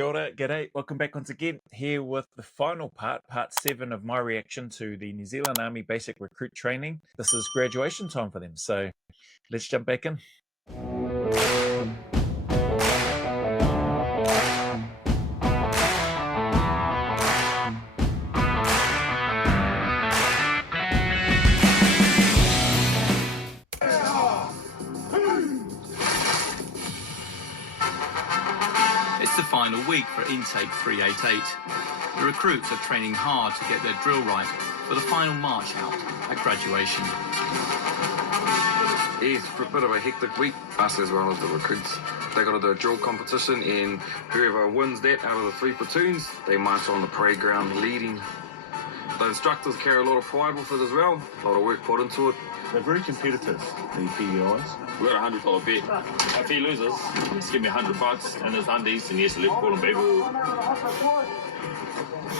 Kia ora, g'day. Welcome back once again here with the final part 7 of my reaction to the New Zealand Army Basic Recruit Training. This is graduation time for them, so let's jump back in. It's the final week for Intake 388. The recruits are training hard to get their drill right for the final march out at graduation. It's a bit of a hectic week, us as well as the recruits. They got to do a drill competition, and whoever wins that out of the 3 platoons, they march on the parade ground leading. The instructors carry a lot of pride with it as well, a lot of work put into it. They're very competitive, the PEIs. We've got a $100 bet. If he loses, just give me $100 and his undies, and yes, let call him bagel.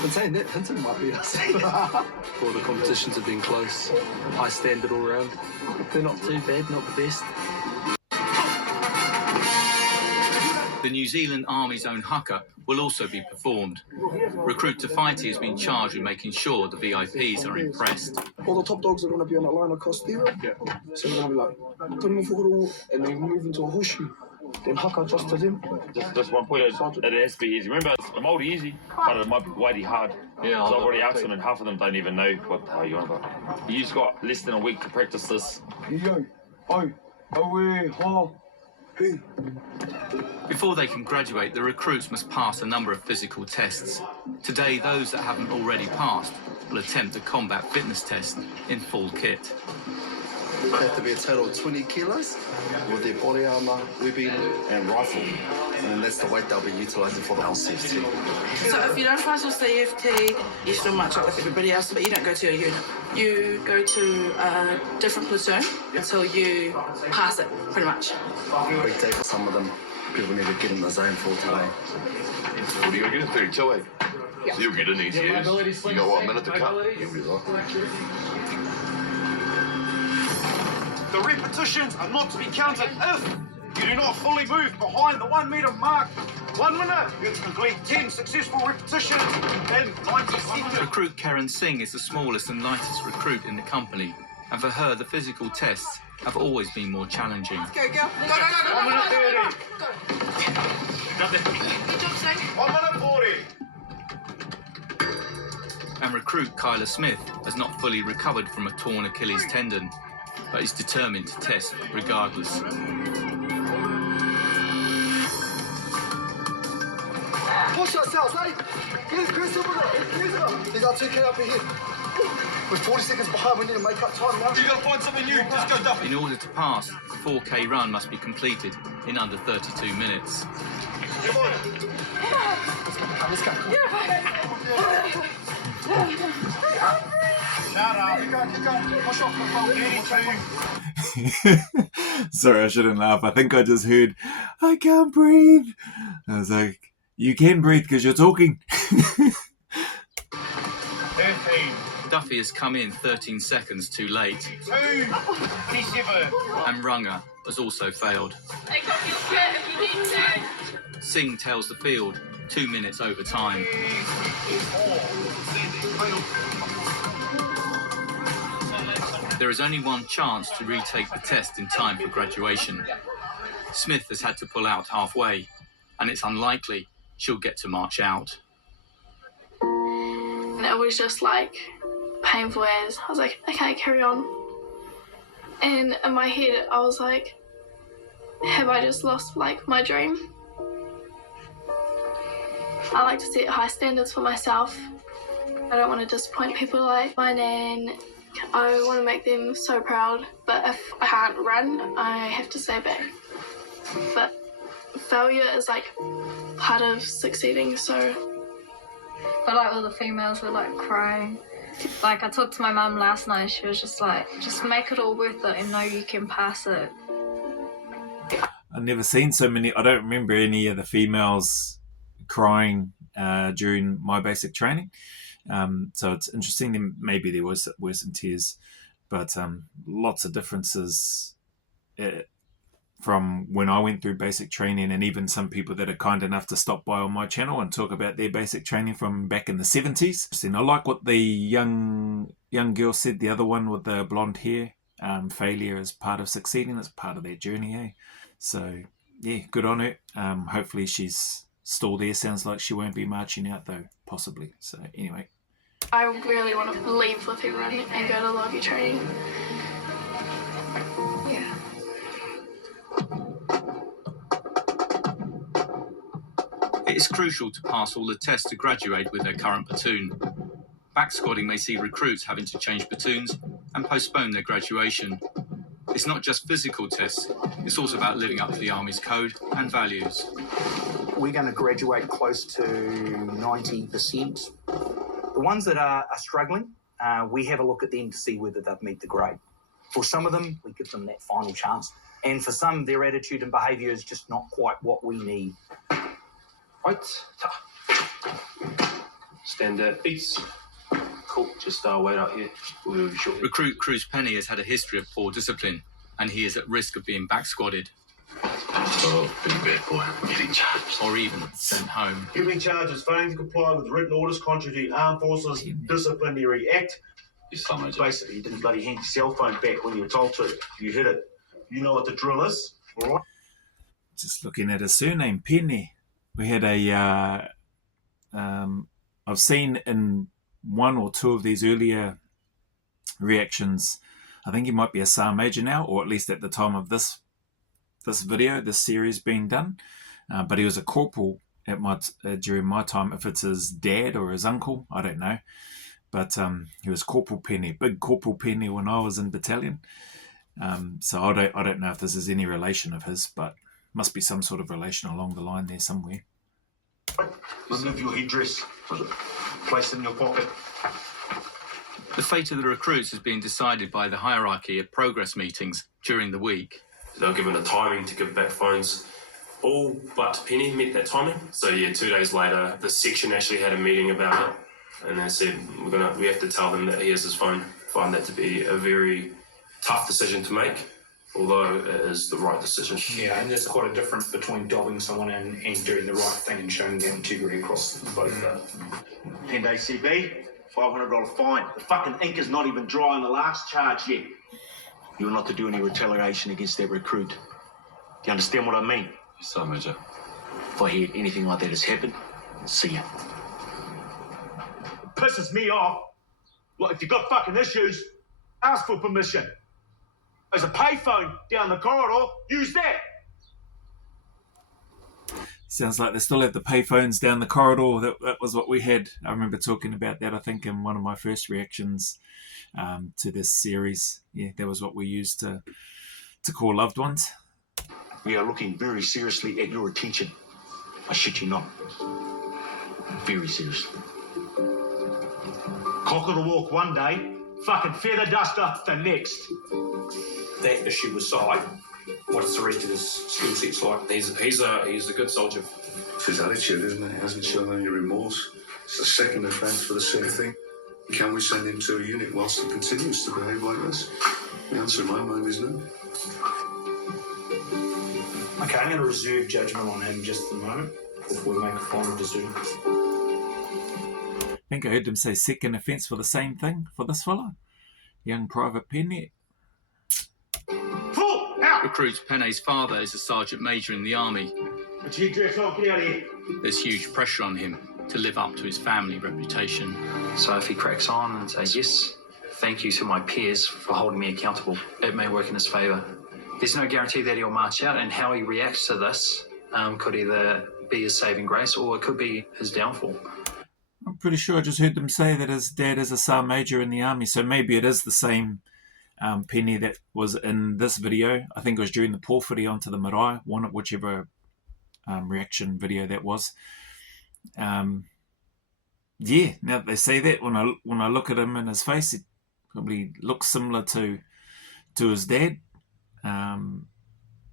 But saying that, Hinton might be us. All the competitions have been close. High standard all round. They're not too bad, not the best. The New Zealand Army's own haka will also be performed. Recruit to Fighty has been charged with making sure the VIPs are impressed. All the top dogs are going to be on that line across there. Yeah. So we're going to be like, Tonimafuguru, and then move into a horseshoe. Then haka just to them. Just one point, it has to be easy. Remember, it's Māori easy, but it might be widely hard. Yeah, so I've already asked them, and half of them don't even know what the hell you're on about. You just got less than a week to practice this. Yo, oi, away, ha, hey. Before they can graduate, the recruits must pass a number of physical tests. Today, those that haven't already passed will attempt a combat fitness test in full kit. They have to be a total of 20 kilos with their body armour, webbing and rifle. And that's the weight they'll be utilising for the whole CFT. So if you don't pass your CFT, you still march up with everybody else, but you don't go to your unit. You go to a different platoon until you pass it, pretty much. Big day for some of them. People need to get in the zone for today. What are you going to get in 32, eh? Yeah. So you'll get in these years. You got what, a minute to cut? You'll be right. The repetitions are not to be counted if you do not fully move behind the 1 metre mark. 1 minute, you have to complete 10 successful repetitions in 90 seconds. Recruit Karen Singh is the smallest and lightest recruit in the company, and for her the physical tests have always been more challenging. Go, go, go, go, go, 1 minute 30. go. Good job, Singh. 1 minute 40. And recruit Kyla Smith has not fully recovered from a torn Achilles tendon, but is determined to test regardless. Push ourselves, eh? Get aggressive with it, There's our 2K up ahead. We're 40 seconds behind, we need to make up time now. You gotta find something new, just go Duffy. In order to pass, the 4K run must be completed in under 32 minutes. Come on. Let's go. Shut up. Keep going. Push off the phone. 32. Sorry, I shouldn't laugh. I think I just heard, I can't breathe. I was like, you can breathe because you're talking. 13. Duffy has come in 13 seconds too late. 2. 27. And Runga has also failed. Singh tells the field 2 minutes over time. There is only one chance to retake the test in time for graduation. Smith has had to pull out halfway, and it's unlikely she'll get to march out. And it was just like painful as I was like, I can't carry on. And in my head, I was like, have I just lost like my dream? I like to set high standards for myself. I don't want to disappoint people like mine, and I want to make them so proud. But if I can't run, I have to stay back. But failure is like part of succeeding, so. But like all the females were like crying. Like I talked to my mum last night, she was just like, just make it all worth it and know you can pass it. I've never seen so many. I don't remember any of the females crying during my basic training. So it's interesting. Maybe there were some tears, but lots of differences from when I went through basic training, and even some people that are kind enough to stop by on my channel and talk about their basic training from back in the 70s. And I like what the young girl said, the other one with the blonde hair. Failure is part of succeeding. It's part of their journey, eh? So, yeah, good on her. Hopefully she's still there. Sounds like she won't be marching out, though, possibly. So, anyway. I really want to leave with everyone and go to loggy training. Yeah. It is crucial to pass all the tests to graduate with their current platoon. Back squadding may see recruits having to change platoons and postpone their graduation. It's not just physical tests, it's also about living up to the Army's code and values. We're going to graduate close to 90%. The ones that are struggling, we have a look at them to see whether they've met the grade. For some of them, we give them that final chance. And for some, their attitude and behaviour is just not quite what we need. Right. Stand at peace. Cool. Just wait out here. We'll be short. Recruit Cruz Penny has had a history of poor discipline, and he is at risk of being back squadded. Oh, big bad boy. Getting charged. Or even sent home. Giving charges failing to comply with written orders contrary to the Armed Forces Disciplinary Act. Basically, you didn't bloody hand your cell phone back when you were told to. You hit it. You know what the drill is, all right? Just looking at his surname, Penny. We had I've seen in one or two of these earlier reactions, I think he might be a Sergeant Major now, or at least at the time of this video, this series being done. But he was a corporal during my time. If it's his dad or his uncle, I don't know. But he was Corporal Penny, big Corporal Penny when I was in battalion. So I don't know if this is any relation of his, but must be some sort of relation along the line there somewhere. Remove your headdress. Place it in your pocket. The fate of the recruits is being decided by the hierarchy at progress meetings during the week. They were given a timing to give back phones. All but Penny met that timing. So yeah, 2 days later, the section actually had a meeting about it, and they said we have to tell them that he has his phone. Find that to be a very tough decision to make, although it is the right decision. Yeah, and there's quite a difference between dobbing someone and doing the right thing and showing them integrity across both. 10-day CB, $500 fine. The fucking ink is not even dry on the last charge yet. You're not to do any retaliation against that recruit. Do you understand what I mean? Yes, sir, Major. If I hear anything like that has happened, see ya. It pisses me off. Look, if you've got fucking issues, ask for permission. There's a payphone down the corridor. Use that. Sounds like they still have the payphones down the corridor. That was what we had. I remember talking about that, I think, in one of my first reactions to this series. Yeah, that was what we used to call loved ones. We are looking very seriously at your attention. I shit you not. Very seriously. Cock of the walk one day, fucking feather duster the next. That issue aside, what's the rest of his skill sets like? He's a good soldier. It's his attitude, isn't it? He hasn't shown any remorse. It's the second offence for the same thing. Can we send him to a unit whilst he continues to behave like this? The answer in my mind is no. Okay, I'm going to reserve judgment on him just for the moment before we make a final decision. I think I heard them say second offence for the same thing for this fella. Young Private Penny. Recruit Penny's father is a sergeant major in the army. Put your dress on, get out of here. There's huge pressure on him to live up to his family reputation. So if he cracks on and says, yes, thank you to my peers for holding me accountable, it may work in his favour. There's no guarantee that he'll march out, and how he reacts to this could either be his saving grace or it could be his downfall. I'm pretty sure I just heard them say that his dad is a Sergeant Major in the army, so maybe it is the same Penny that was in this video. I think it was during the porphyry onto the marae, whichever reaction video that was. Yeah, now that they say that, when I look at him in his face, it probably looks similar to his dad,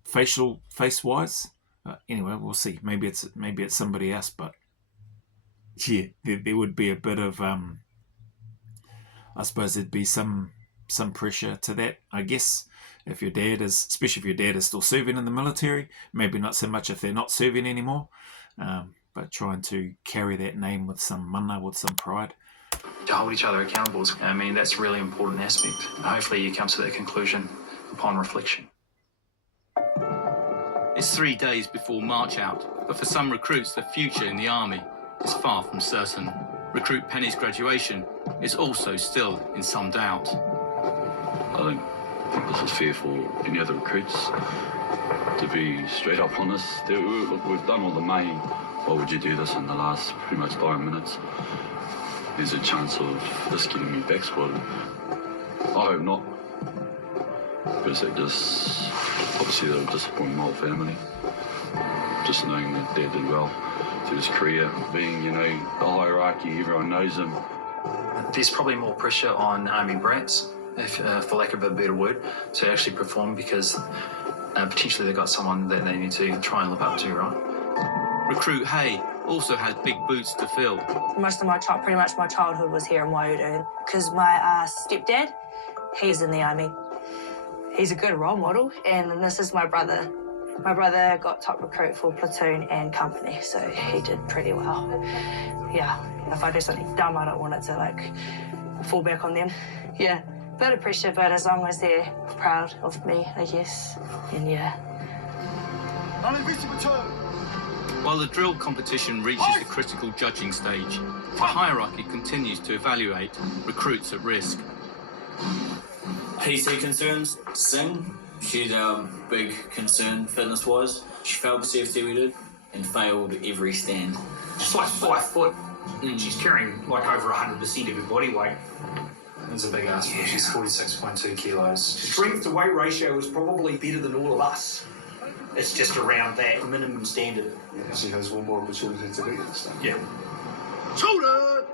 face wise. Anyway, we'll see. Maybe it's somebody else, but yeah, there would be a bit of I suppose there'd be some pressure to that, I guess, If your dad is, especially if your dad is still serving in the military, maybe not so much if they're not serving anymore, but trying to carry that name with some mana, with some pride. To hold each other accountable, I mean, that's a really important aspect. Hopefully you come to that conclusion upon reflection. It's 3 days before march out, but for some recruits, the future in the army is far from certain. Recruit Penny's graduation is also still in some doubt. I don't think this is fair for any other recruits, to be straight up honest. Look, we've done all the main. Why would you do this in the last pretty much 5 minutes? There's a chance of this getting me back squatted. I hope not, because it just, obviously that'll disappoint my whole family. Just knowing that Dad did well through his career, being, you know, the hierarchy, everyone knows him. There's probably more pressure on army brats, if, for lack of a better word, to actually perform, because potentially they've got someone that they need to try and live up to, right? Recruit Hay also has big boots to fill. Pretty much my childhood was here in Waiuru, because my stepdad, he's in the army. He's a good role model, and this is my brother. My brother got top recruit for platoon and company, so he did pretty well. Yeah, if I do something dumb, I don't want it to, like, fall back on them. Yeah, bit of pressure, but as long as they're proud of me, I guess, and yeah. While the drill competition reaches the critical judging stage, the hierarchy continues to evaluate recruits at risk. PT concerns, Singh, she's a big concern fitness-wise. She failed the CFT we did and failed every stand. She's like 5 foot. She's carrying like over 100% of her body weight. That's a big ass. Yeah, she's 46.2 kilos. Strength to weight ratio is probably better than all of us. It's just around that minimum standard. Yeah, she has one more opportunity to beat us. Yeah. Shoulder!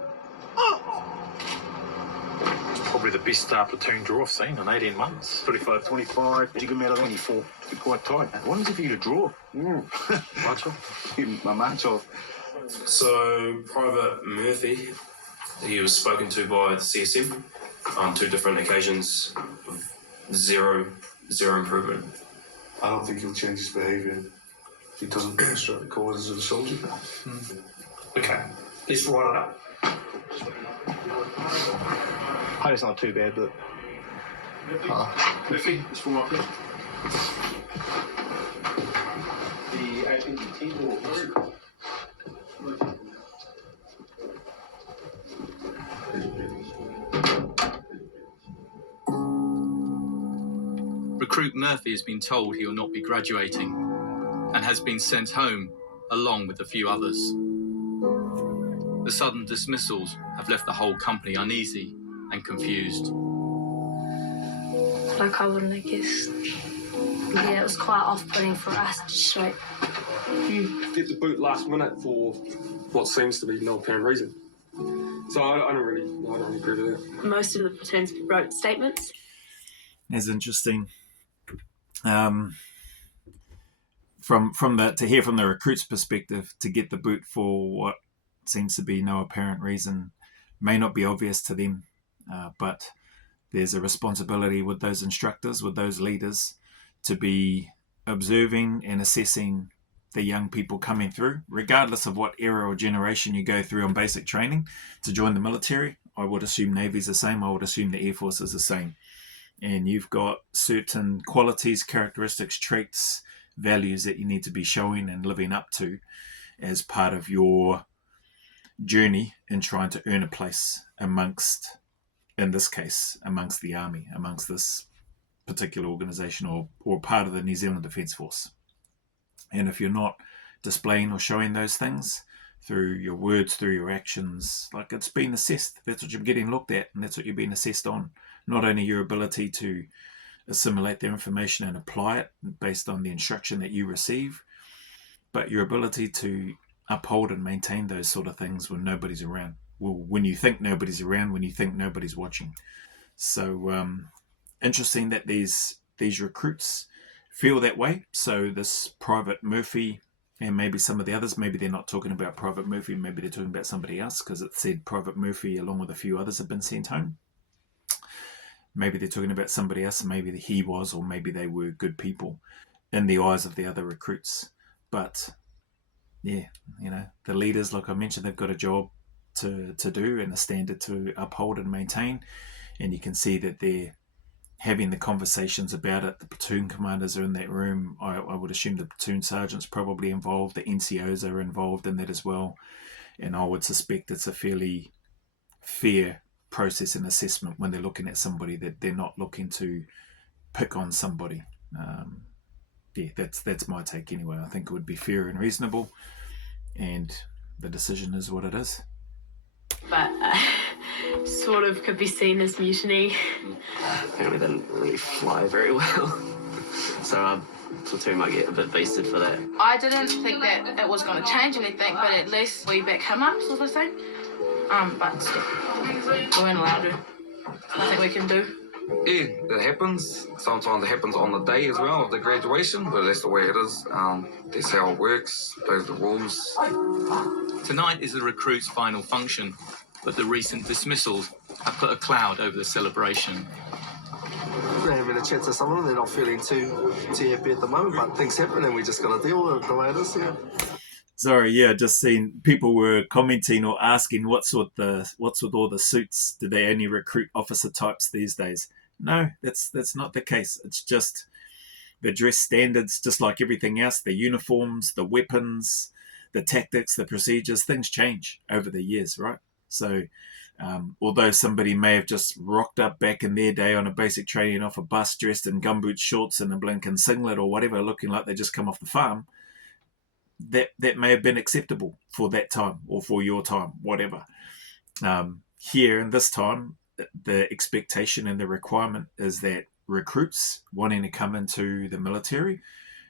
Probably the best platoon draw I've seen in 18 months. 35, 25, did you come out of 24? You're quite tight. What is it for you to draw? March off. My march off. So, Private Murphy, he was spoken to by the CSM on 2 different occasions. Zero improvement. I don't think he'll change his behaviour. He doesn't demonstrate the causes of the soldier. Okay, let's write it up. I hope it's not too bad, but... Murphy, it's from up here. The APT will Recruit Murphy has been told he will not be graduating and has been sent home along with a few others. The sudden dismissals have left the whole company uneasy and confused. Like I wouldn't, I guess. Yeah, it was quite off-putting for us, just like... Get the boot last minute for what seems to be no apparent reason. So I don't really agree with that. Most of the platoons wrote statements. It's interesting. From the to hear from the recruit's perspective, to get the boot for what seems to be no apparent reason may not be obvious to them, but there's a responsibility with those instructors, with those leaders, to be observing and assessing the young people coming through, regardless of what era or generation you go through on basic training to join the military. I would assume Navy's the same. I would assume the Air Force is the same. And you've got certain qualities, characteristics, traits, values that you need to be showing and living up to as part of your journey in trying to earn a place amongst, in this case, amongst the Army, amongst this particular organisation or part of the New Zealand Defence Force. And if you're not displaying or showing those things through your words, through your actions, like it's been assessed, that's what you're getting looked at and that's what you're being assessed on. Not only your ability to assimilate the information and apply it based on the instruction that you receive, but your ability to uphold and maintain those sort of things when nobody's around. Well, when you think nobody's around, when you think nobody's watching. So interesting that these recruits feel that way. So this Private Murphy and maybe some of the others, maybe they're not talking about Private Murphy, maybe they're talking about somebody else because it said Private Murphy along with a few others have been sent home. maybe they're talking about somebody else, maybe he was, or maybe they were good people in the eyes of the other recruits. But yeah, the leaders, like I mentioned, they've got a job to do and a standard to uphold and maintain, and you can see that they're having the conversations about it. The platoon commanders are in that room. I would assume the platoon sergeant's probably involved. The NCOs are involved in that as well, and I would suspect it's a fairly fair process and assessment when they're looking at somebody, that they're not looking to pick on somebody. Yeah, that's my take anyway. I think it would be fair and reasonable, and the decision is what it is. But sort of could be seen as mutiny. Apparently didn't really fly very well. So platoon might get a bit beasted for that. I didn't think that it was going to change anything, but at least we back him up, sort of thing. But we weren't allowed to. Nothing we can do. Yeah, it happens. Sometimes it happens on the day as well of the graduation, but that's the way it is. That's how it works. Those are the rules. Tonight is the recruits' final function, but the recent dismissals have put a cloud over the celebration. We're having a chat to someone, they're not feeling too happy at the moment, but things happen and we just got to deal with it the way it is, yeah. Sorry, yeah, just seen people were commenting or asking what's with all the suits. Do they only recruit officer types these days? No, that's not the case. It's just the dress standards, just like everything else. The uniforms, the weapons, the tactics, the procedures, things change over the years, right? So although somebody may have just rocked up back in their day on a basic training off a bus dressed in gumboots, shorts and a blinking singlet or whatever, looking like they just come off the farm, that may have been acceptable for that time or for your time, whatever. Here in this time, the expectation and the requirement is that recruits wanting to come into the military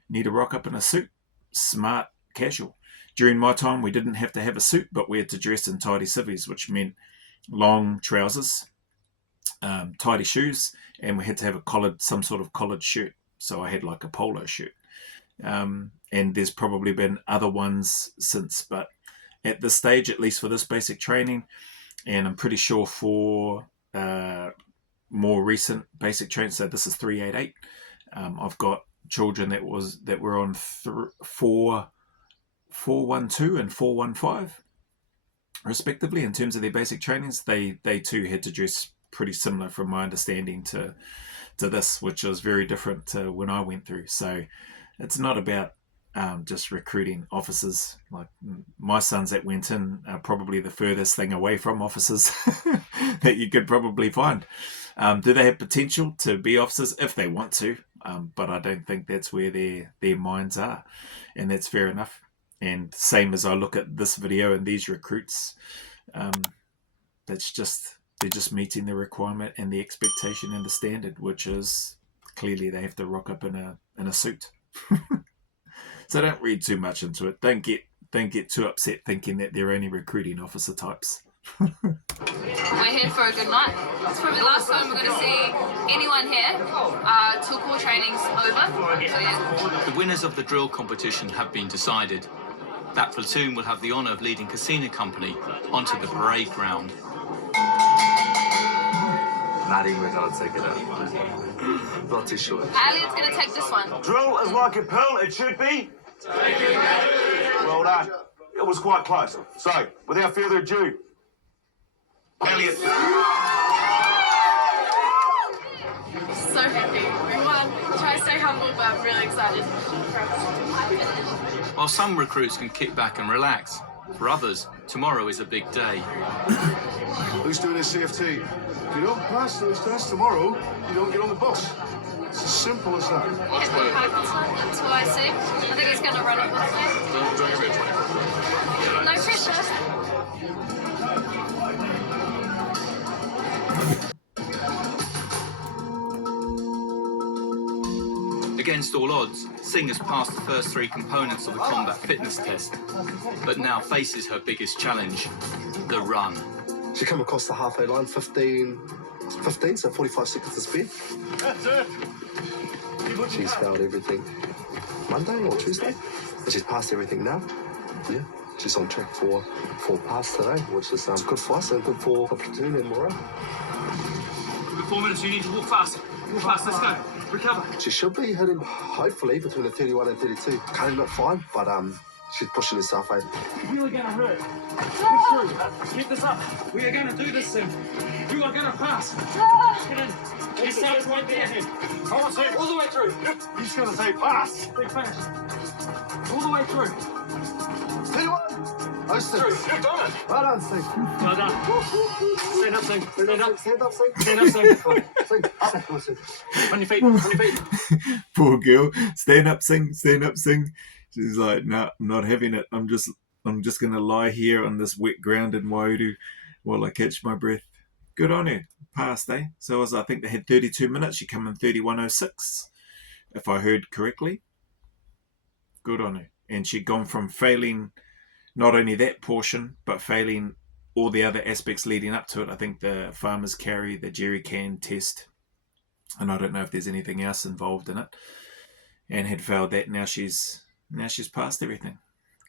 need to rock up in a suit, smart, casual. During my time, we didn't have to have a suit, but we had to dress in tidy civvies, which meant long trousers, tidy shoes, and we had to have some sort of collared shirt. So I had like a polo shirt. And there's probably been other ones since, but at this stage, at least for this basic training, and I'm pretty sure for more recent basic training, so this is 388, I've got children that were on 412 and 415 respectively in terms of their basic trainings. They too had to dress pretty similar from my understanding to this, which was very different to when I went through. So it's not about just recruiting officers. Like my sons that went in are probably the furthest thing away from officers that you could probably find. Do they have potential to be officers if they want to? But I don't think that's where their minds are, and that's fair enough. And same as I look at this video and these recruits, they're just meeting the requirement and the expectation and the standard, which is clearly they have to rock up in a suit. So don't read too much into it. Don't get too upset thinking that they're only recruiting officer types. We're here for a good night. It's probably the last time we're going to see anyone here till core training's over. So yeah. The winners of the drill competition have been decided. That platoon will have the honour of leading Casino Company onto the parade ground. Not even going to take it up. Not too sure. Elliot's going to take this one. Drill is like a pill, it should be. Well done. It was quite close. So, without further ado, Elliot. So happy. We won. Try to stay humble, but I'm really excited. While some recruits can kick back and relax, for others, tomorrow is a big day. Who's doing a CFT? If you don't pass those tests tomorrow, you don't get on the bus. It's as simple as that. That's what I see. I think he's going to run it with me. No pressure. Against all odds, Singh has passed the first 3 components of the combat fitness test, but now faces her biggest challenge, the run. She come across the halfway line, 15, so 45 seconds to spare. That's it. She's failed everything Monday or Tuesday, but she's passed everything now. Yeah, she's on track for pass today, which is good for us and good for the platoon and morale. For the 4 minutes, you need to walk fast. Walk fast, let's go. Recover. She should be hitting, hopefully, between the 31 and 32. Came up fine, but she's pushing herself out. You are going to hurt. Push through. Keep this up. We are going to do this soon. You are going to pass. Get in. It starts right there, Hen. Come on, Sam. All the way through. He's going to say pass. Big finish. All the way through. 31. Oh, Steve. You've done it. Well done, Steve. Well done. Stand up, Steve. Stand up. Stand up, Steve. Stand up, Steve. Steve, up. Come on, Steve. On your feet. On your feet. Poor girl. Stand up, sing. Stand up, sing. She's like, no, I'm not having it. I'm just going to lie here on this wet ground in Waiouru while I catch my breath. Good on her. Passed, eh? So I think they had 32 minutes. She come in 31:06, if I heard correctly. Good on her. And she'd gone from failing not only that portion, but failing all the other aspects leading up to it. I think the farmer's carry, the jerry can test, and I don't know if there's anything else involved in it, and had failed that. Now she's passed everything.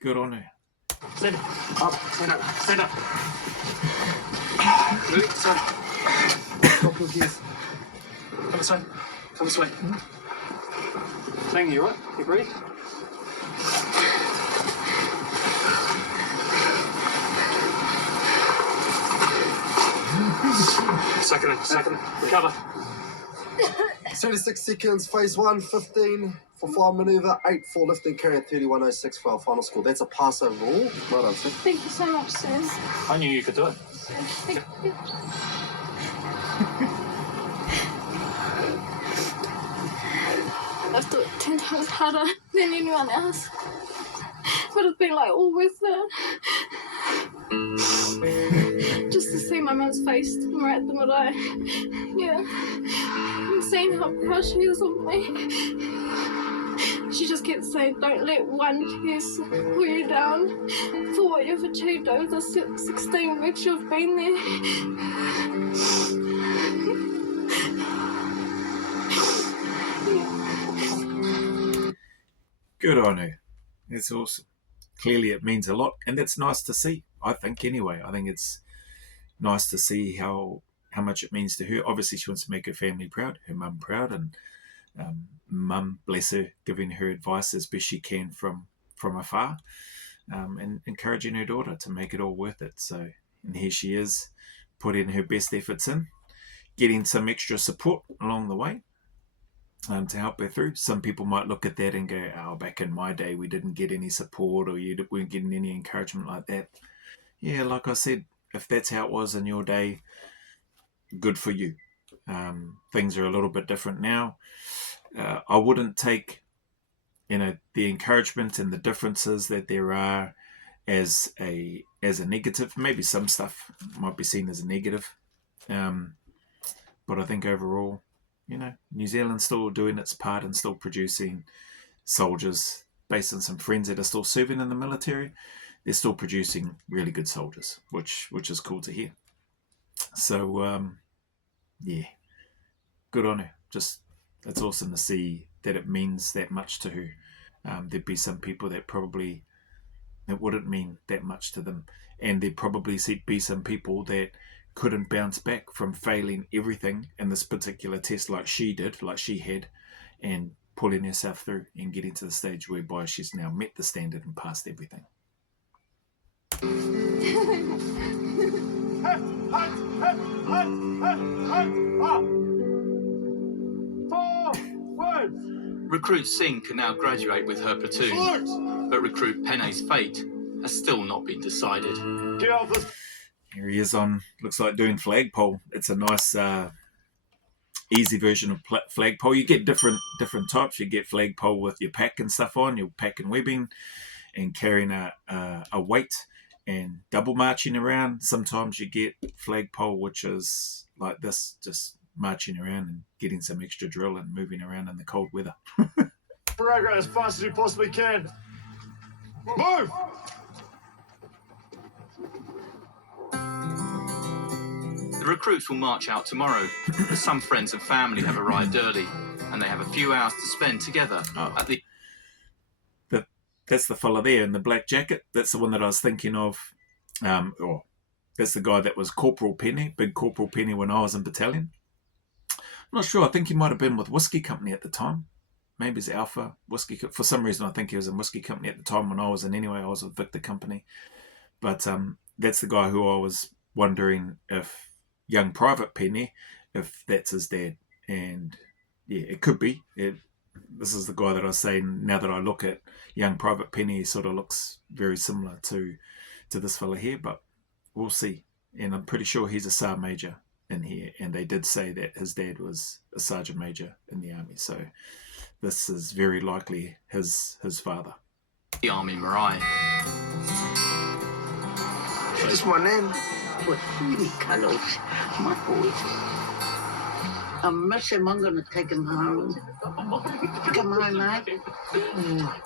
Good on her. Stand up. Stand up. Stand up. Ready? Stand up. Drop your gears. Come this way. Come this way. Sang, you right? You breathe? Second. Recover. 76 seconds, phase 1, 15 for fire manoeuvre, 8 for lifting carry, 31:06 for our final score. That's a pass overall. Well done, Steve. Thank you so much, sis. I knew you could do it. Thank you. I've done it 10 times harder than anyone else. But it's been like all worth it. Just to see my mum's face right at the middle. Yeah. And seeing how proud she is of me. She just kept saying, don't let one test pull you down for what you've achieved over the 16 weeks you've been there. Good on her. It's awesome. Clearly it means a lot, and that's nice to see, I think, anyway. I think it's nice to see how much it means to her. Obviously, she wants to make her family proud, her mum proud, and mum, bless her, giving her advice as best she can from afar, and encouraging her daughter to make it all worth it. So, and here she is, putting her best efforts in, getting some extra support along the way to help her through. Some people might look at that and go, oh, back in my day, we didn't get any support, or you weren't getting any encouragement like that. Yeah, like I said, if that's how it was in your day, good for you. Things are a little bit different now. I wouldn't take, the encouragement and the differences that there are as a negative. Maybe some stuff might be seen as a negative, but I think overall, New Zealand's still doing its part and still producing soldiers based on some friends that are still serving in the military. They're still producing really good soldiers, which is cool to hear. So, yeah, good on her. Just, it's awesome to see that it means that much to her. There'd be some people that probably it wouldn't mean that much to them, and there'd probably be some people that couldn't bounce back from failing everything in this particular test like she did, like she had, and pulling herself through and getting to the stage whereby she's now met the standard and passed everything. Recruit Singh can now graduate with her platoon, but recruit Pene's fate has still not been decided. Get off this. Here he is on, looks like doing flagpole. It's a nice, easy version of flagpole. You get different types. You get flagpole with your pack and stuff on, your pack and webbing, and carrying a weight and double marching around. Sometimes you get flagpole, which is like this, just marching around and getting some extra drill and moving around in the cold weather. Progress as fast as you possibly can. Move! The recruits will march out tomorrow, but some friends and family have arrived early, and they have a few hours to spend together at the... That's the fella there in the black jacket. That's the one that I was thinking of. That's the guy that was Corporal Penny, Big Corporal Penny when I was in battalion. not sure. I think he might have been with Whiskey Company at the time. Maybe it's Alpha Whiskey. For some reason, I think he was in Whiskey Company at the time when I was in. Anyway, I was with Victor Company. But that's the guy who I was wondering if young Private Penny, if that's his dad. And yeah, it could be. This is the guy that I was saying, now that I look at young Private Penny, he sort of looks very similar to this fella here, but we'll see. And I'm pretty sure he's a Sergeant Major in here, and they did say that his dad was a Sergeant Major in the Army, so this is very likely his father. The Army Marae. It's my name. With really colours, my boy. I miss him. I'm going to take him home. Come home, mate.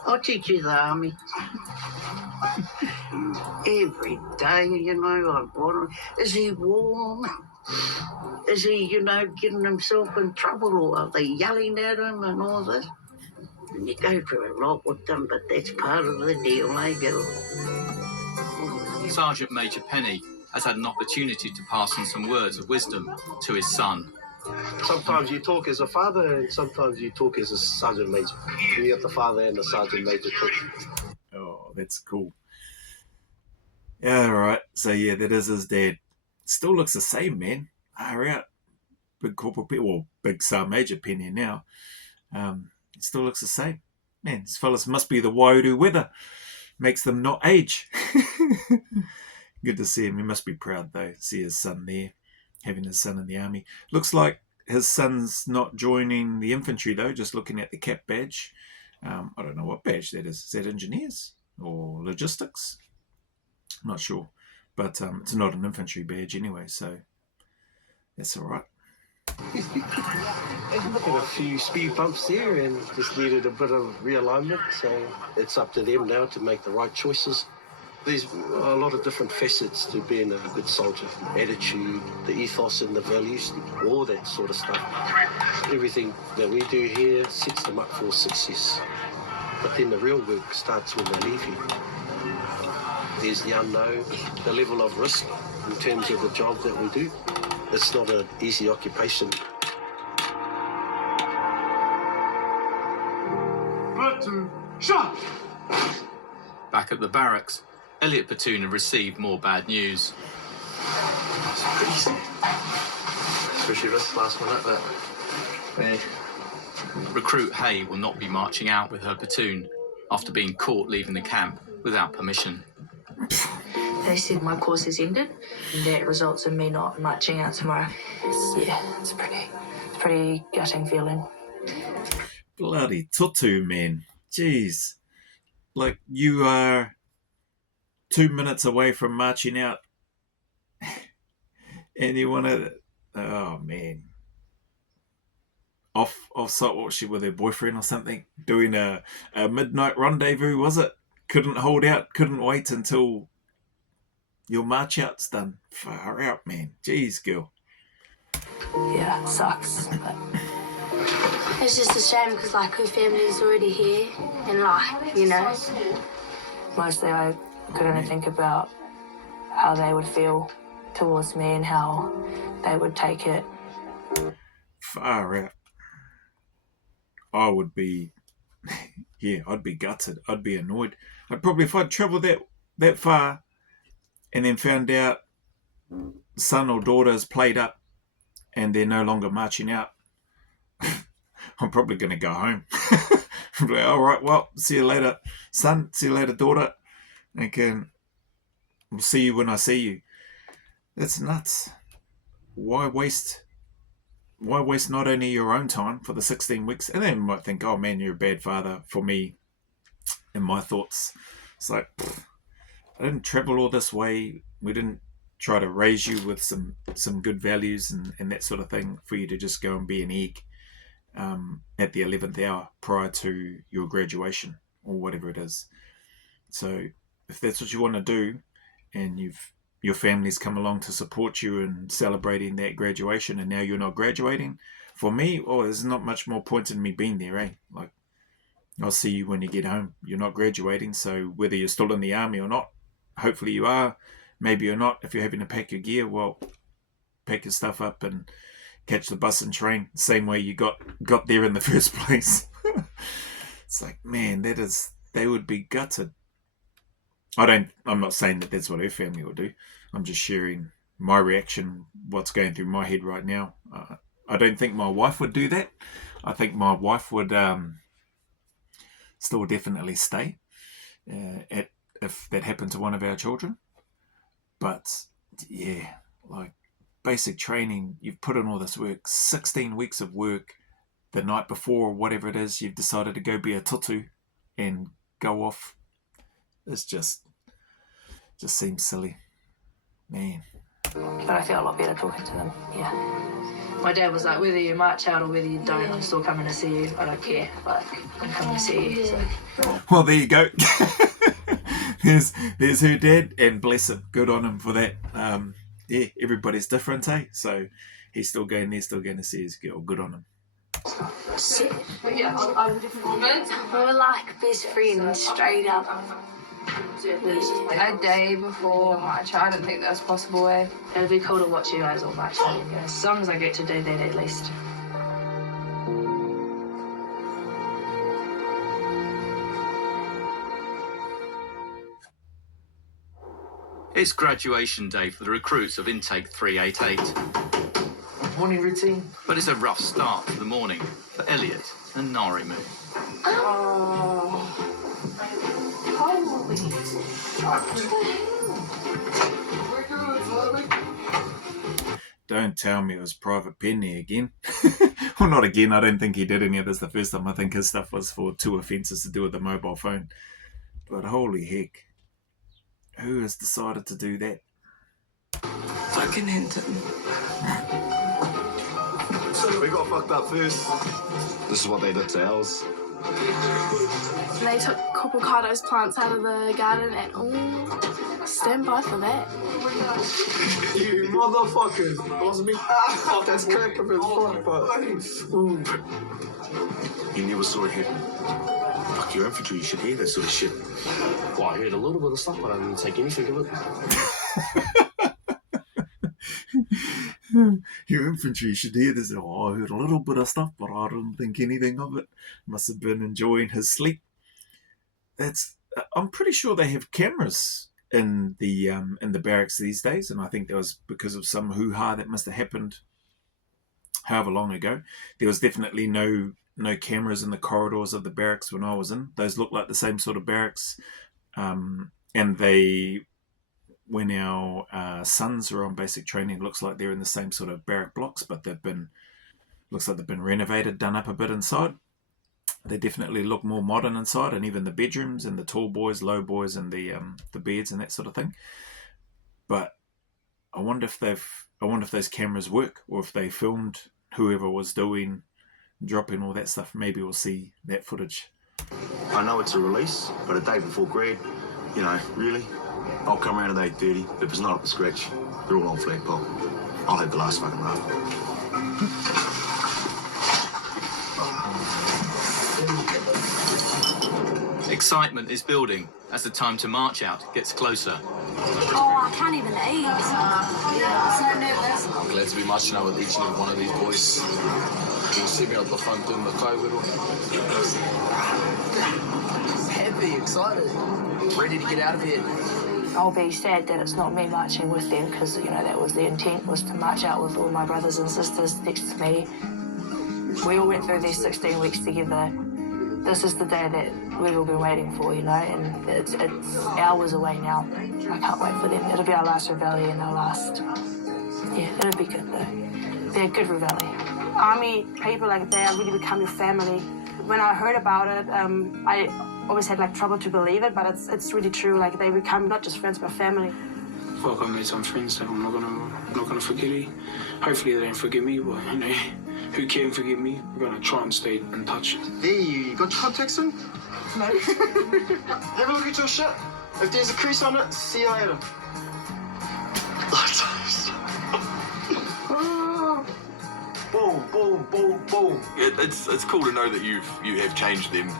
I'll teach you the army. Every day, you know, I want him. Is he warm? Is he, you know, getting himself in trouble, or are they yelling at him and all this? And you go through a lot with them, but that's part of the deal, eh, girl? Sergeant Major Penny has had an opportunity to pass on some words of wisdom to his son. Sometimes you talk as a father, and sometimes you talk as a sergeant major. You have the father and the sergeant major talk. Oh, that's cool. Yeah, right. So yeah, that is his dad. Still looks the same, man. Out. Big corporal, well, big Sergeant Major Penny now. It still looks the same. Man, these fellas must be the Waiuru weather. Makes them not age. Good to see him. He must be proud, though. See his son there, having his son in the army. Looks like his son's not joining the infantry, though, just looking at the cap badge. I don't know what badge that is. Is that engineers or logistics? I'm not sure. But it's not an infantry badge anyway, so that's all right. Had a few speed bumps there and just needed a bit of realignment, so it's up to them now to make the right choices. There's a lot of different facets to being a good soldier. Attitude, the ethos and the values, all that sort of stuff. Everything that we do here sets them up for success. But then the real work starts when they leave here. There's the unknown, the level of risk in terms of the job that we do. It's not an easy occupation. Platoon, shot! Back at the barracks, Elliot Platoon have received more bad news. Especially this last minute, but hey. Recruit Hay will not be marching out with her platoon after being caught leaving the camp without permission. They said my course has ended, and that results in me not marching out tomorrow. It's pretty gutting feeling. Bloody tutu, man. Jeez. Like, you are 2 minutes away from marching out. And you want to... Oh, man. Off-site watching with her boyfriend or something. Doing a midnight rendezvous, was it? Couldn't hold out. Couldn't wait until your march out's done. Far out, man. Jeez, girl. Yeah, it sucks. But it's just a shame because, like, her family's already here and, like, you know. Mostly I could only think about how they would feel towards me and how they would take it. Far out. I would be... yeah, I'd be gutted. I'd be annoyed. I'd probably, if I'd travelled that far and then found out son or daughter is played up and they're no longer marching out, I'm probably going to go home. I'm like, all right, well, see you later, son. See you later, daughter. We'll see you when I see you. That's nuts. Why waste not only your own time for the 16 weeks, and then you might think, oh man, you're a bad father for me and my thoughts. It's like, I didn't travel all this way. We didn't try to raise you with some good values and that sort of thing for you to just go and be an egg at the 11th hour prior to your graduation or whatever it is. So if that's what you want to do, and your family's come along to support you in celebrating that graduation, and now you're not graduating, for me, there's not much more point in me being there, eh? Like, I'll see you when you get home. You're not graduating, so whether you're still in the army or not, hopefully you are, maybe you're not. If you're having to pack your gear, well, pack your stuff up and catch the bus and train the same way you got there in the first place. It's like, man, they would be gutted. I'm not saying that that's what her family will do. I'm just sharing my reaction, what's going through my head right now. I don't think my wife would do that. I think my wife would still definitely stay if that happened to one of our children. But yeah, like basic training, you've put in all this work, 16 weeks of work. The night before, or whatever it is, you've decided to go be a tutu and go off. It's just seems silly, man. But I feel a lot better talking to them, yeah. My dad was like, whether you march out or whether you don't, I'm still coming to see you. I don't care, like, I'm coming to see you. So. Well, there you go. there's her dad, and bless him, good on him for that. Yeah, everybody's different, eh? So he's still going there, still going to see his girl. Good on him. We're like best friends, straight up. A day before March, I didn't think that was possible, eh? It'd be cool to watch you guys all march out, you know, as long as I get to do that at least. It's graduation day for the recruits of Intake 388. Morning routine. But it's a rough start to the morning for Elliot and Narimu. Don't tell me it was Private Penny again. Well, not again. I don't think he did any of this the first time. I think his stuff was for 2 offences to do with the mobile phone. But holy heck. Who has decided to do that? Fucking Hinton. We got fucked up first. This is what they did to ours. They took Copacado's plants out of the garden and stand by for that. You motherfuckers. It wasn't me. Fuck, that's crack of his fuck, but... You never saw it happen. Fuck, your infantry, you should hear that sort of shit. Well, I heard a little bit of stuff, but I didn't take anything of it. Your infantry should hear this. Oh, I heard a little bit of stuff, but I didn't think anything of it. Must have been enjoying his sleep. I'm pretty sure they have cameras in the barracks these days, and I think that was because of some hoo-ha that must have happened however long ago. There was definitely no cameras in the corridors of the barracks when I was in. Those look like the same sort of barracks, and when our sons are on basic training, it looks like they're in the same sort of barrack blocks, but looks like they've been renovated, done up a bit inside. They definitely look more modern inside, and even the bedrooms and the tall boys, low boys, and the beds and that sort of thing. But I wonder if those cameras work, or if they filmed whoever was dropping all that stuff. Maybe we'll see that footage. I know it's a release, but a day before grad, you know, really? I'll come around at 8:30. If it's not up to scratch, they're all on flagpole. I'll have the last fucking laugh. Excitement is building as the time to march out gets closer. Oh, I can't even eat. I'm so nervous. I'm glad to be marching out with each and every one of these boys. You'll see me out the front doing the COVID. Happy, excited, ready to get out of here. I'll be sad that it's not me marching with them, because, you know, that was the intent, was to march out with all my brothers and sisters next to me. We all went through these 16 weeks together. This is the day that we've all been waiting for, you know, and it's hours away now. I can't wait for them. It'll be our last reveille and our last... Yeah, it'll be good, though. They're a good reveille. Army people, like, they really become your family. When I heard about it, I always had like trouble to believe it, but it's really true. Like, they become not just friends but family. Fuck, I made some friends that I'm not gonna forget it. Hopefully they don't forget me, but you know, who can forget me? We're gonna try and stay in touch. Hey, you got your contacts in? No. Have a look at your shit. If there's a crease on it, see you later. Boom, boom, boom, boom. Yeah, it's cool to know that you have changed them,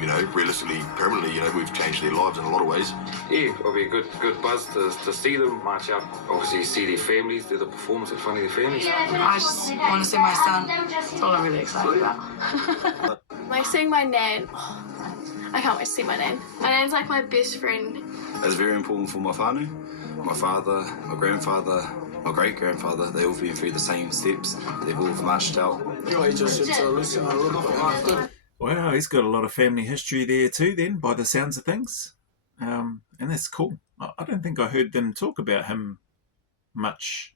you know, realistically, permanently. You know, we've changed their lives in a lot of ways. Yeah, it'll be a good buzz to see them march out. Obviously, see their families, do the performance in front of their families. I just want to see my son. That's all I'm really excited about. Like seeing my nan. I can't wait to see my nan. My nan's like my best friend. It's very important for my whānau, my father, my grandfather, my great-grandfather. They've all been through the same steps. They've all marched out. Wow, he's got a lot of family history there too then, by the sounds of things. And that's cool. I don't think I heard them talk about him much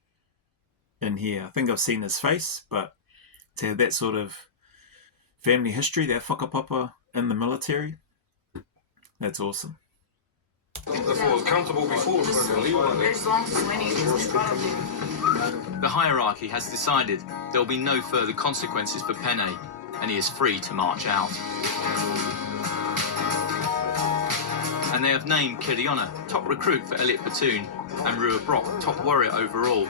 in here. I think I've seen his face, but to have that sort of family history, that whakapapa in the military, that's awesome. If it was comfortable before, it's going to leave one day. The hierarchy has decided there will be no further consequences for Penne, and he is free to march out. And they have named Kiriona top recruit for Elliot Platoon and Rua Brock top warrior overall,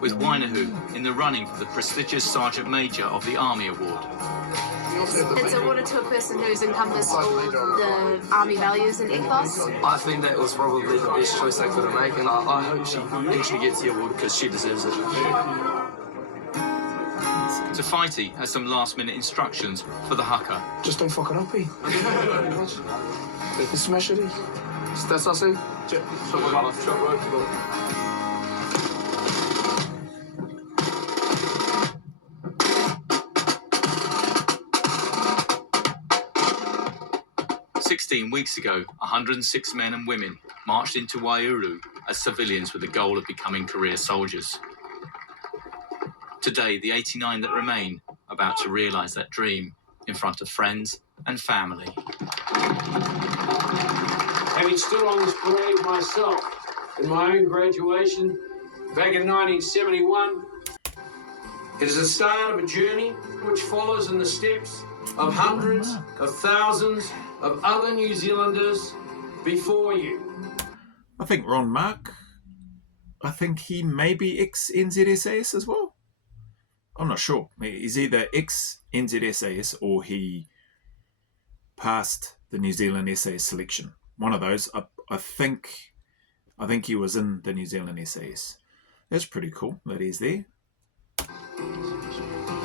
with Wainahu in the running for the prestigious Sergeant Major of the Army Award. It's awarded to a person who's encompassed all the Army values and ethos. I think that was probably the best choice I could have made, and I hope she eventually gets the award because she deserves it. Tafaiti has some last-minute instructions for the haka. Just don't fuck it up, eh? Smash it, eh? That's us, eh? 16 weeks ago, 106 men and women marched into Waihuru as civilians with the goal of becoming career soldiers. Today, the 89 that remain are about to realise that dream in front of friends and family. Having stood on this parade myself in my own graduation back in 1971, it is the start of a journey which follows in the steps of hundreds of thousands of other New Zealanders before you. I think Ron Mark, I think he may be ex-NZSAS as well. I'm not sure. He's either ex-NZSAS or he passed the New Zealand SAS selection. One of those. I think he was in the New Zealand SAS. That's pretty cool that he's there.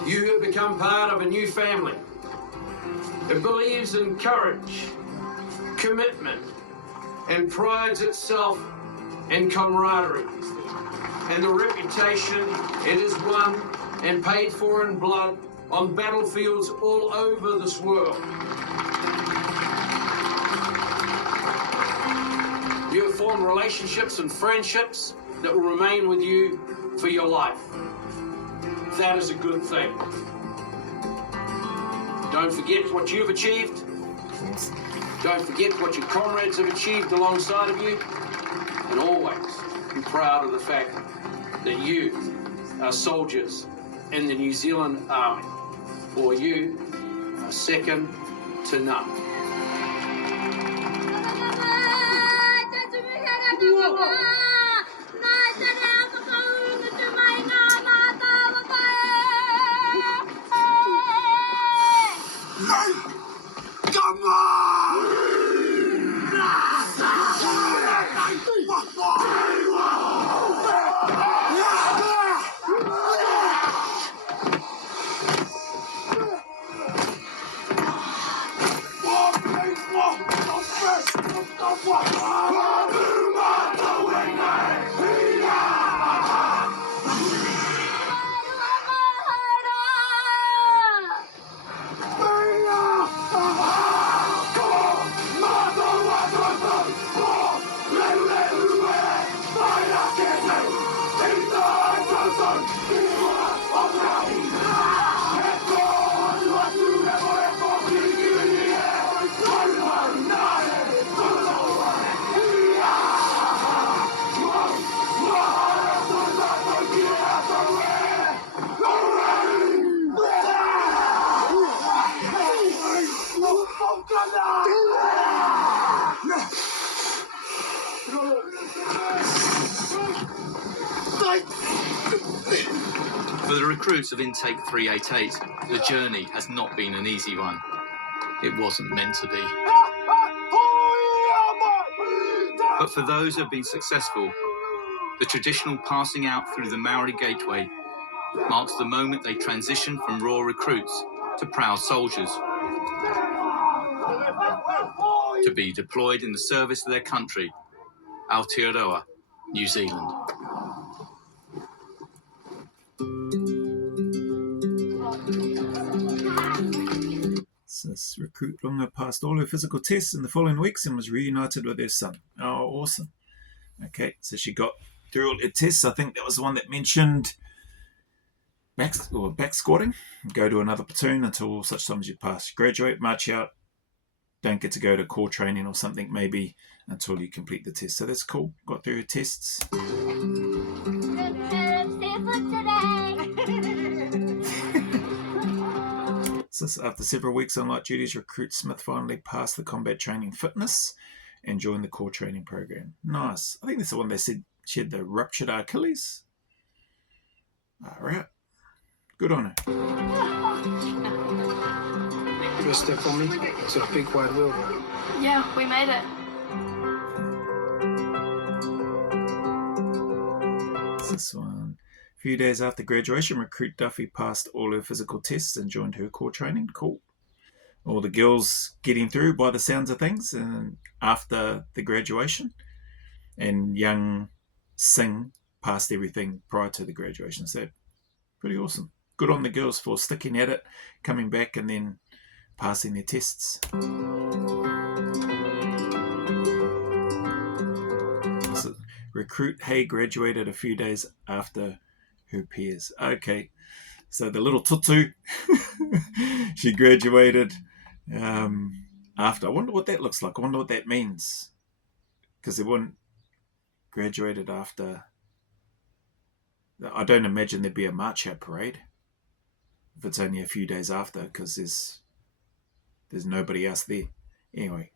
You have become part of a new family. It believes in courage, commitment, and prides itself in camaraderie and the reputation it has won and paid for in blood on battlefields all over this world. You have formed relationships and friendships that will remain with you for your life. That is a good thing. Don't forget what you've achieved. Don't forget what your comrades have achieved alongside of you. And always be proud of the fact that you are soldiers in the New Zealand Army, or you are second to none. For the recruits of Intake 388, the journey has not been an easy one. It wasn't meant to be. But for those who have been successful, the traditional passing out through the Maori gateway marks the moment they transition from raw recruits to proud soldiers, to be deployed in the service of their country, Aotearoa, New Zealand. This recruit Runga passed all her physical tests in the following weeks and was reunited with her son. Oh, awesome. Okay, so she got through all her tests. I think that was the one that mentioned back squatting. Go to another platoon until such time as you pass. Graduate, march out. Don't get to go to core training or something maybe until you complete the test. So that's cool. Got through her tests. So after several weeks on light duties, recruit Smith finally passed the combat training fitness and joined the core training program. Nice. I think that's the one they said she had the ruptured Achilles. All right. Good on her. First step for me, it's a big wide wheel. Yeah, we made it. This one. A few days after graduation, recruit Duffy passed all her physical tests and joined her core training. Cool. All the girls getting through by the sounds of things and after the graduation. And young Singh passed everything prior to the graduation. So pretty awesome. Good on the girls for sticking at it, coming back and then passing their tests. So, recruit Hay graduated a few days after her peers. Okay, so the little tutu, she graduated after. I wonder what that looks like. I wonder what that means. Because they wouldn't graduated after. I don't imagine there'd be a march out parade if it's only a few days after, because there's nobody else there. Anyway.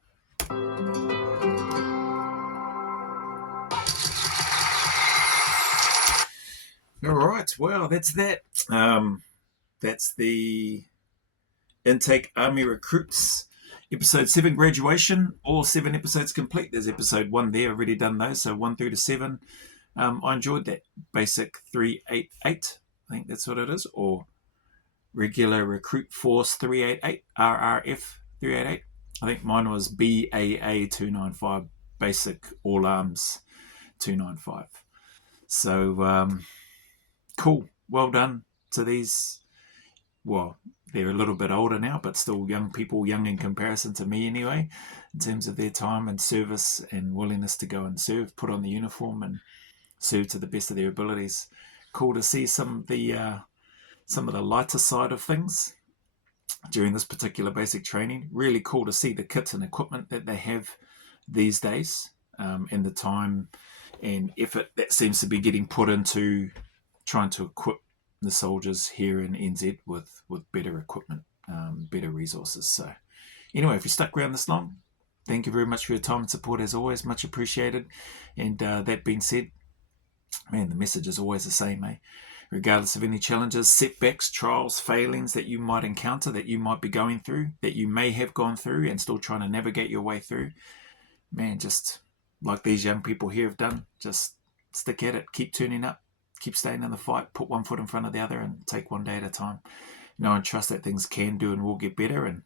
All right. Well, that's that. That's the Intake Army Recruits episode 7 graduation. All 7 episodes complete. There's episode 1 there. Already done those. So 1 through to 7. I enjoyed that. Basic 388. I think that's what it is. Or Regular Recruit Force 388. RRF 388. I think mine was BAA 295. Basic All Arms 295. So, cool. Well done to these. Well, they're a little bit older now, but still young people, young in comparison to me anyway, in terms of their time and service and willingness to go and serve, put on the uniform and serve to the best of their abilities. Cool to see some of the lighter side of things during this particular basic training. Really cool to see the kit and equipment that they have these days, and the time and effort that seems to be getting put into trying to equip the soldiers here in NZ with better equipment, better resources. So anyway, if you stuck around this long, thank you very much for your time and support as always, much appreciated. And that being said, man, the message is always the same, eh? Regardless of any challenges, setbacks, trials, failings that you might encounter, that you might be going through, that you may have gone through and still trying to navigate your way through, man, just like these young people here have done, just stick at it, keep turning up, keep staying in the fight, put one foot in front of the other and take one day at a time. Know and trust that things can do and will get better, and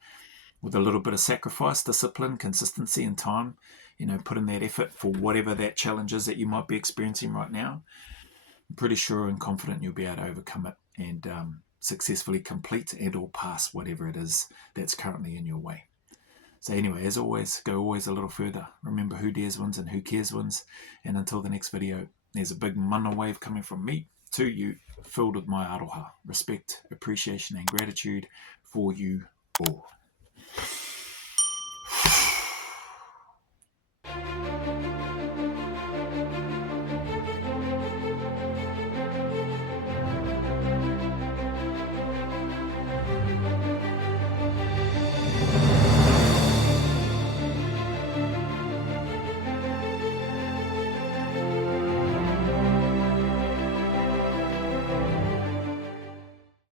with a little bit of sacrifice, discipline, consistency and time, put in that effort for whatever that challenge is that you might be experiencing right now. I'm pretty sure and confident you'll be able to overcome it and successfully complete and or pass whatever it is that's currently in your way. So anyway, as always, go always a little further. Remember, who dares wins and who cares wins. And until the next video, there's a big mana wave coming from me to you, filled with my aroha, respect, appreciation and gratitude for you all.